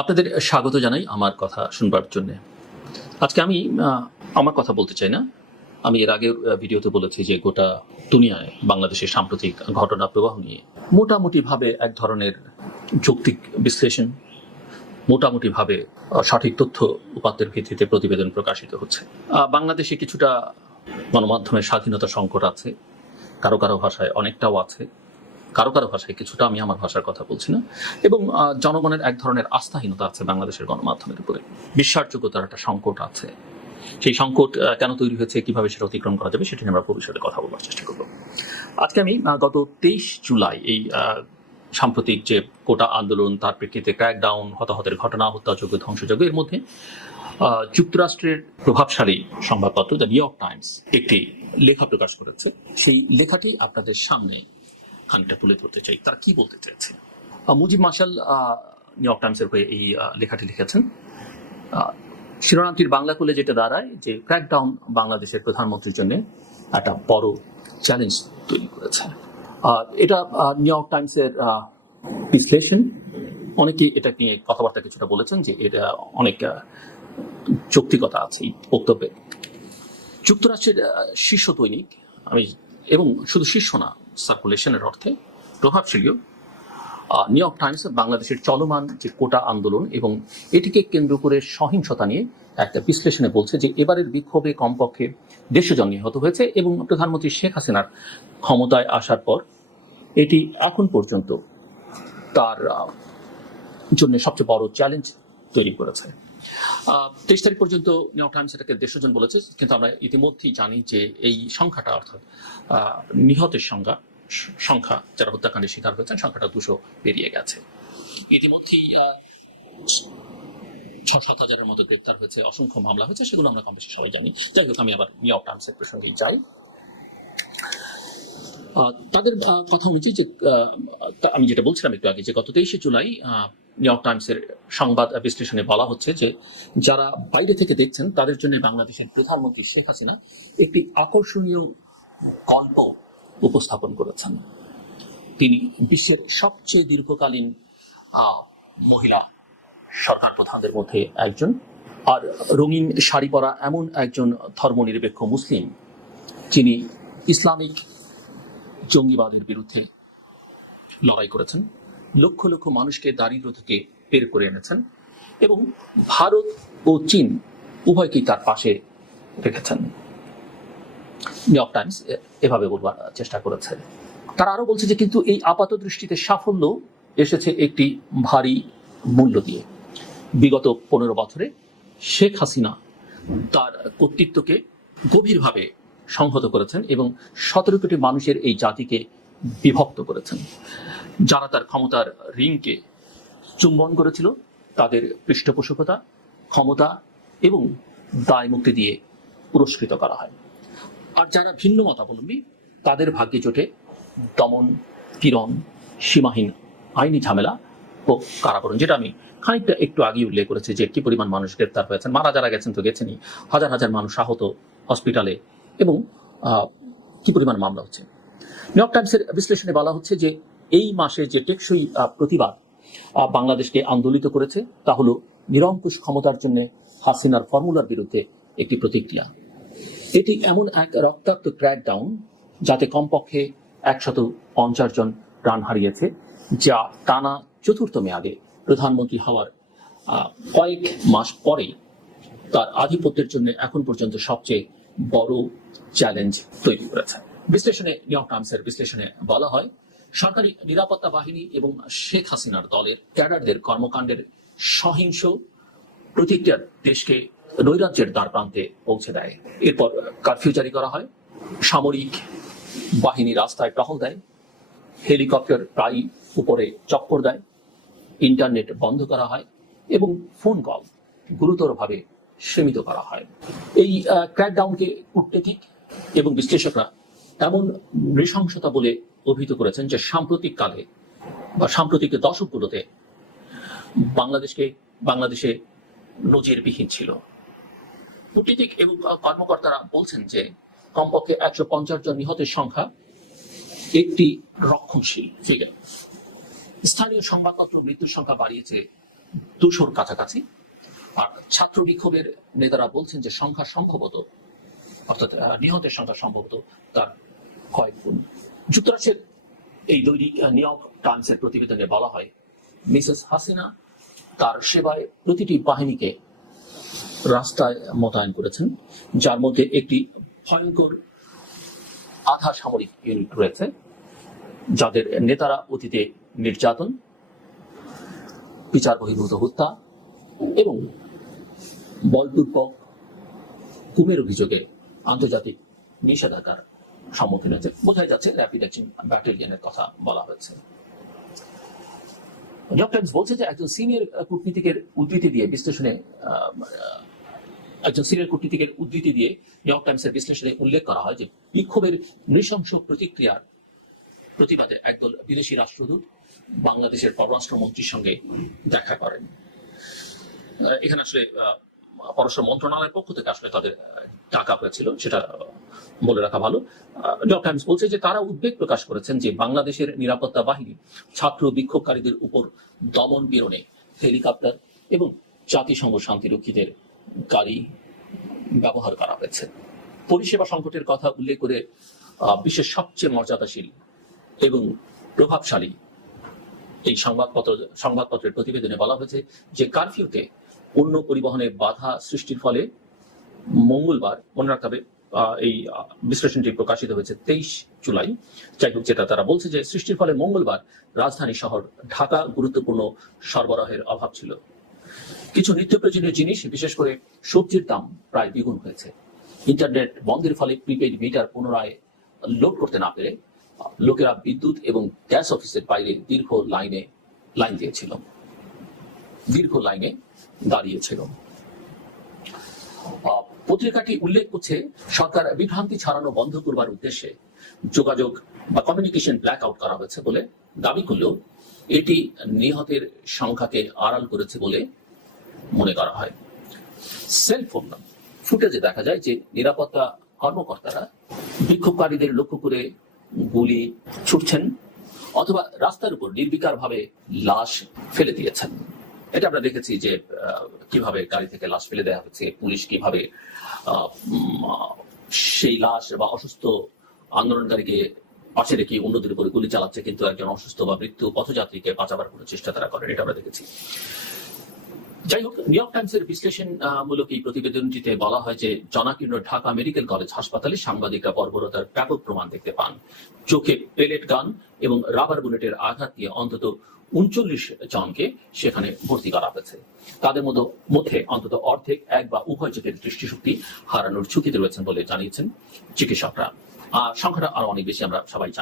আপনাদের স্বাগত জানাই আমার কথা শুনবার জন্য। আজকে আমি আমার কথা বলতে চাই না। আমি এর আগের ভিডিওতে বলেছি যে গোটা দুনিয়ায় বাংলাদেশের সাম্প্রতিক ঘটনা প্রবাহ নিয়ে মোটামুটিভাবে এক ধরনের যৌক্তিক বিশ্লেষণ, মোটামুটিভাবে সঠিক তথ্য উপাত্তের ভিত্তিতে প্রতিবেদন প্রকাশিত হচ্ছে। বাংলাদেশে কিছুটা গণমাধ্যমের স্বাধীনতা সংকট আছে, কারো কারো ভাষায় অনেকটাও আছে, কারো কারো ভাষায় কিছুটা, আমি আমার ভাষার কথা বলছি না, এবং জনগণের এক ধরনের আস্থাহীনতা আছে বাংলাদেশের গণমাধ্যমের উপরে। বিশ্বাসযোগ্যতার একটা সংকট আছে। সেই সংকট কেন তৈরি হয়েছে, কিভাবে সেটা অতিক্রম করা যাবে, সেটা নিয়ে আমরা ভবিষ্যতে কথা বলার চেষ্টা করব। আজকে আমি গত 23 জুলাই এই সাম্প্রতিক যে কোটা আন্দোলন, তার প্রেক্ষিতে ক্র্যাকডাউন, হতাহতের ঘটনা, হত্যাযজ্ঞ, ধ্বংসযজ্ঞ, এর মধ্যে যুক্তরাষ্ট্রের প্রভাবশালী সংবাদপত্র দ্য নিউ ইয়র্ক টাইমস একটি লেখা প্রকাশ করেছে। সেই লেখাটি আপনাদের সামনে খানিকটা তুলে ধরতে চাই। তারা কি বলতে চাইছে। মুজিব মার্শাল নিউ ইয়র্ক টাইমসের হয়ে এই লেখাটি লিখেছেন। শিরোনামটির বাংলা করলে যেটা দাঁড়ায় যে ক্র্যাকডাউন বাংলাদেশের প্রধানমন্ত্রীর জন্য একটা বড় চ্যালেঞ্জ তৈরি করেছে। এটা নিউ ইয়র্ক টাইমসের বিশ্লেষণ। অনেকেই এটা নিয়ে কথাবার্তা কিছুটা বলেছেন যে এটা অনেক যৌক্তিকতা আছে এই বক্তব্যে। যুক্তরাষ্ট্রের শীর্ষ দৈনিক, আমি এবং শুধু শীর্ষ না, সার্কুলেশনের অর্থে প্রভাবশালী নিউ ইয়র্ক টাইমস বাংলাদেশের চলমান যে কোটা আন্দোলন এবং এটিকে কেন্দ্র করে সহিংসতা নিয়ে একটা বিশ্লেষণে বলছে যে এবারের বিক্ষোভে কমপক্ষে 150 জন নিহত হয়েছে এবং প্রধানমন্ত্রী শেখ হাসিনার ক্ষমতায় আসার পর এটি এখন পর্যন্ত তার জন্য সবচেয়ে বড় চ্যালেঞ্জ তৈরি করেছে। 23 তারিখ পর্যন্ত নিউ ইয়র্ক টাইমস এটাকে 150 জন বলেছে, কিন্তু আমরা ইতিমধ্যেই জানি যে এই সংখ্যাটা, অর্থাৎ নিহতের সংখ্যা যারা হত্যাকাণ্ডের শিকার হয়েছেন, সংখ্যাটা 200 পেরিয়ে গেছে। ইতিমধ্যেই 6-7 হাজারের মতো গ্রেপ্তার হয়েছে, অসংখ্য মামলা হয়েছে, সেগুলো আমরা কম বেশি সবাই জানি। যাই হোক, আমি আবার নিউ ইয়র্ক টাইমসের প্রসঙ্গে যাই। তাদের কথা অনুযায়ী যে আমি যেটা বলছিলাম একটু আগে, যে গত 23 জুলাই নিউ ইয়র্ক টাইমসের সংবাদ বিশ্লেষণে বলা হচ্ছে যে যারা বাইরে থেকে দেখছেন তাদের জন্য বাংলাদেশের প্রধানমন্ত্রী শেখ হাসিনা একটি আকর্ষণীয় গল্প উপস্থাপন করেছেন। তিনি বিশ্বের সবচেয়ে দীর্ঘকালীন মহিলা সরকার প্রধানদের মধ্যে একজন, আর রঙিন শাড়ি পরা এমন একজন ধর্মনিরপেক্ষ মুসলিম যিনি ইসলামিক জঙ্গিবাদের বিরুদ্ধে লড়াই করেছেন, লক্ষ লক্ষ মানুষকে দারিদ্র্য থেকে বের করে এনেছেন এবং ভারত ও চীন উভয়কেই তার পাশে রেখেছেন। নিউ ইয়র্ক টাইমস এভাবে বলবার চেষ্টা করেছে। তারা আরো বলছে যে কিন্তু এই আপাত দৃষ্টিতে সাফল্য এসেছে একটি ভারী মূল্য দিয়ে। বিগত 15 বছরে শেখ হাসিনা তার কর্তৃত্বকে গভীরভাবে সংহত করেছেন এবং 17 কোটি মানুষের এই জাতিকে বিভক্ত করেছেন। যারা তার ক্ষমতার রিংকে চুম্বন করেছিল তাদের পৃষ্ঠপোষকতা, ক্ষমতা এবং দায় মুক্তি দিয়ে পুরস্কৃত করা হয়, আর যারা ভিন্ন মতাবলম্বী তাদের ভাগ্যে জোটে দমন, পীড়ন, সীমাহীন আইনি ঝামেলা ও কারাবরণ। যেটা আমি খানিকটা একটু আগে উল্লেখ করেছি যে কি পরিমাণ মানুষ গ্রেপ্তার হয়েছেন, মারা যারা গেছেন তো গেছেনই, হাজার হাজার মানুষ আহত হসপিটালে, এবং কি পরিমাণ মামলা হচ্ছে। নিউ ইয়র্ক টাইমসের বিশ্লেষণে বলা হচ্ছে যে এই মাসে যে টেকসই প্রতিবাদ বাংলাদেশকে আন্দোলিত করেছে তা হলো নিরঙ্কুশ ক্ষমতার জন্য হাসিনার ফর্মুলার বিরুদ্ধে একটি প্রতিক্রিয়া। এটি এমন এক রক্তাক্ত ক্র্যাকডাউন যাতে কমপক্ষে 150 জন প্রাণ হারিয়েছে, যা টানা 4র্থ মেয়াদে প্রধানমন্ত্রী হওয়ার কয়েক মাস পরেই তার আধিপত্যের জন্য এখন পর্যন্ত সবচেয়ে বড় চ্যালেঞ্জ তৈরি করেছে। বিশ্লেষণে, নিউ ইয়র্ক টাইমসের বিশ্লেষণে বলা হয়, সরকারি নিরাপত্তা বাহিনী এবং শেখ হাসিনার দলের ক্যাডারদের কর্মকাণ্ডের সহিংস প্রতিক্রিয়া দেশকে নৈরাজ্যের দ্বার প্রান্তে পৌঁছে দেয়। এরপর কারফিউ জারি করা হয়, সামরিক বাহিনী রাস্তায় টহল দেয়, হেলিকপ্টার প্রায় উপরে চক্কর দেয়, ইন্টারনেট বন্ধ করা হয় এবং ফোন কল গুরুতরভাবে সীমিত করা হয়। এই ক্র্যাকডাউনকে কূটনীতিক এবং বিশ্লেষকরা এমন নৃশংসতা বলে অভিহিত করেছেন যে সাম্প্রতিক কালে বা সাম্প্রতিক দশকগুলোতে বাংলাদেশে নজিরবিহীন ছিল। কূটনীতিক এবং কর্মকর্তারা বলছেন যে কমপক্ষে 150 জন নিহতের সংখ্যা একটি রক্ষণশীল ফিগার। স্থানীয় সংবাদপত্র মৃত্যুর সংখ্যা বাড়িয়েছে 200-র কাছাকাছি। আর ছাত্র বিক্ষোভের নেতারা বলছেন যে সংখ্যা সম্ভবত, অর্থাৎ নিহতের সংখ্যা সম্ভবত তার কয়েক গুণ। যুক্তরাষ্ট্রের এই দৈনিক নিউ ইয়র্ক টাইমসের প্রতিবেদনে বলা হয়, মিসেস হাসিনা তার সেবায় প্রতিটি বাহিনীকে রাস্তায় মোতায়েন করেছেন, যার মধ্যে একটি ভয়ঙ্কর আধা সামরিক ইউনিট রয়েছে, যাদের নেতারা অতীতে নির্যাতন, বিচার বহির্ভূত হত্যা এবং বলপূর্বক গুমের অভিযোগে আন্তর্জাতিক নিষেধাজ্ঞার সম্মুখীন হয়েছে। বোঝাই যাচ্ছে র্যাপিড অ্যাকশন ব্যাটালিয়নের কথা বলা হয়েছে। নিউ ইয়র্ক টাইমস বলছে যে একজন সিনিয়র কূটনীতিকের উদ্ধৃতি দিয়ে নিউ ইয়র্ক টাইমসের বিশ্লেষণে উল্লেখ করা হয় যে বিক্ষোভের নৃশংস প্রতিক্রিয়ার প্রতিবাদে একদল বিদেশি রাষ্ট্রদূত বাংলাদেশের পররাষ্ট্রমন্ত্রীর সঙ্গে দেখা করেন। এখানে আসলে পররাষ্ট্র মন্ত্রণালয়ের পক্ষ থেকে আসলে তাদের ডাকা হয়েছিল, সেটা বলে রাখা ভালো। নিউ ইয়র্ক টাইমস বলছে যে তারা উদ্বেগ প্রকাশ করেছেন যে বাংলাদেশের নিরাপত্তা বাহিনী ছাত্র বিক্ষোভকারীদের উপর দমন পীড়নে হেলিকপ্টার এবং জাতিসংঘ শান্তিরক্ষীদের গাড়ি ব্যবহার করা হয়েছে। পরিষেবা সংকটের কথা উল্লেখ করে বিশ্বের সবচেয়ে মর্যাদাশীল এবং প্রভাবশালী এই সংবাদপত্রের প্রতিবেদনে বলা হয়েছে যে কারফিউতে পণ্য পরিবহনে বাধা সৃষ্টির ফলে মঙ্গলবার, মনে রাখতে হবে এই বিশ্লেষণটি প্রকাশিত হয়েছে 23 জুলাই। যাই হোক, যেটা তারা বলছে যে সৃষ্টির ফলে মঙ্গলবার রাজধানী শহর ঢাকা গুরুত্বপূর্ণ সরবরাহের অভাব ছিল। কিছু নিত্য প্রয়োজনীয় জিনিস, বিশেষ করে সবজির দাম প্রায় দ্বিগুণ হয়েছে। ইন্টারনেট বন্ধের ফলে প্রিপেইড মিটার পুনরায় লোড করতে না পেরে লোকেরা বিদ্যুৎ এবং গ্যাস অফিসের বাইরে দীর্ঘ লাইনে দাঁড়িয়েছিল। পত্রিকাটি উল্লেখ করছে সরকার বিভ্রান্তি ছড়ানো বন্ধ করবার উদ্দেশ্যে যোগাযোগ বা কমিউনিকেশন ব্ল্যাক আউট করা হয়েছে বলে দাবি করলেও এটি নিহতের সংখ্যাকে আড়াল করেছে বলে মনে করা হয়। সেলফোন ফুটেজে দেখা যায় যে নিরাপত্তা কর্মকর্তারা বিক্ষোভকারীদের লক্ষ্য করে গুলি ছুটছেন অথবা রাস্তার উপর নির্বিকারভাবে লাশ ফেলে দিয়েছেন। এটা আমরা দেখেছি যে কিভাবে গাড়ি থেকে লাশ ফেলে দেওয়া হচ্ছে, পুলিশ কিভাবে সেই লাশ বা অসুস্থ আন্দোলনকারীকে পাশে রেখে অন্যদের উপরে গুলি চালাচ্ছে, কিন্তু একজন অসুস্থ বা মৃত্যু পথযাত্রীকে বাঁচাবার কোনো চেষ্টা তারা করেন, এটা আমরা দেখেছি। যাই হোক, নিউ ইয়র্ক টাইমসের বিশ্লেষণমূলক এই প্রতিবেদনটিতে বলা হয় যে জনাকীর্ণ ঢাকা মেডিকেল কলেজ হাসপাতালে সাংবাদিকরা বর্বরতার ব্যাপক প্রমাণ দেখতে পান। চোখে পেলেট গান এবং রাবার বুলেটের আঘাত দিয়ে অন্তত 39 জনকে সেখানে ভর্তি করা হয়েছে। তাদের মধ্যে অন্তত অর্ধেক এক বা উভয় চোখের দৃষ্টিশক্তি হারানোর ঝুঁকিতে রয়েছেন বলে জানিয়েছেন চিকিৎসকরা। সংখ্যাটা আরো অনেক বেশি, আমরা সবাই জানি।